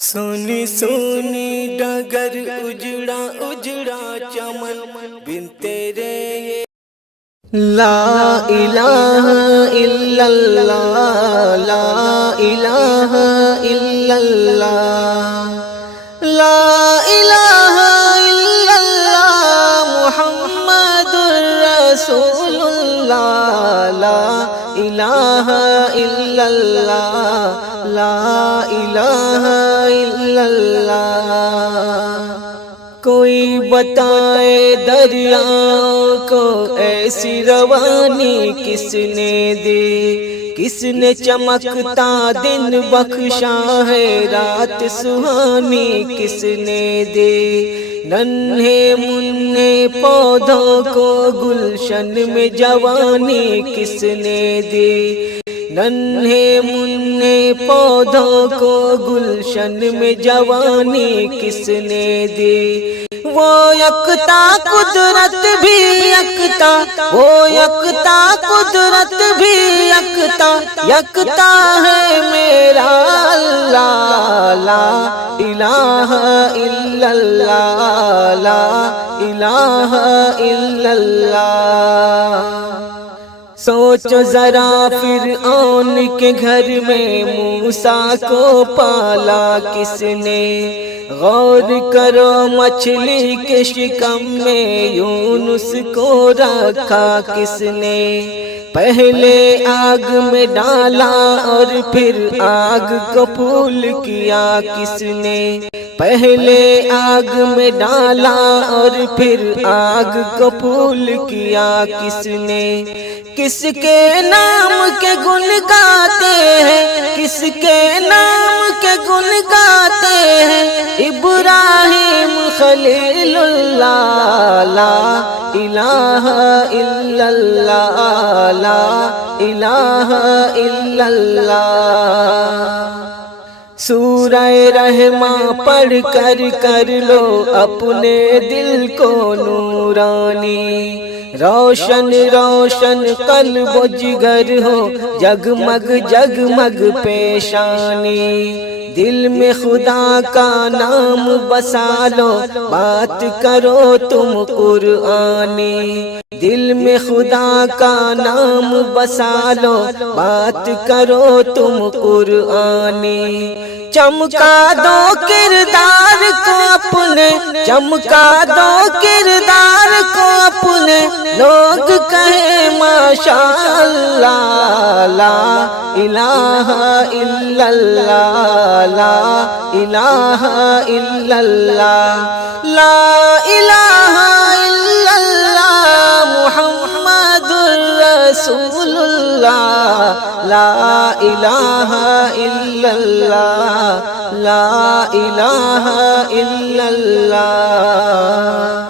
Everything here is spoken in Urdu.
سونی سونی ڈگر اجڑا اجڑا چمن بن تیرے لا الہ الا اللہ لا الہ الا اللہ لا الہ الا اللہ محمد رسول اللہ لا الہ الا اللہ لا الہ الا اللہ کوئی بتائے دریاؤں کو ایسی روانی کس نے دی کس نے چمکتا دن بخشا ہے رات سہانی کس نے دی ننھے منھے پودوں کو گلشن میں جوانی کس نے دی ننھے منھے پودوں کو گلشن میں جوانی کس نے دی وہ یکتا قدرت بھی یکتا وہ یکتا قدرت بھی یکتا یکتا ہے میرا اللہ لا الہ الا اللہ لا الہ الا اللہ سوچو ذرا فرعون کے گھر میں موسیٰ کو پالا کس نے غور کرو مچھلی کے شکم میں یونس کو رکھا کس نے پہلے آگ میں ڈالا اور پھر آگ کو پھول کیا کس نے پہلے آگ میں ڈالا اور پھر آگ کو پھول کیا کس نے کس کے نام کے گن گاتے ہیں کس کے نام کے گن گاتے ہیں ابراہیم خلیل اللہ لا الہ الا اللہ لا الہ الا اللہ سورہ رحماں پڑھ کر کر لو اپنے دل کو نورانی روشن روشن قلب و جگر ہو جگمگ جگمگ پیشانی دل میں خدا کا نام بسا لو بات کرو تم قرآنی دل میں خدا کا نام بسا لو بات کرو تم قرآنی چمکا دو کردار کو اپنے چمکا دو کردار کو اپنے لوگ کہیں ماشاءاللہ لا الہ الا اللہ لا الہ الا اللہ لا الہ الا اللہ محمد رسول اللہ لا الہ الا اللہ لا الہ الا اللہ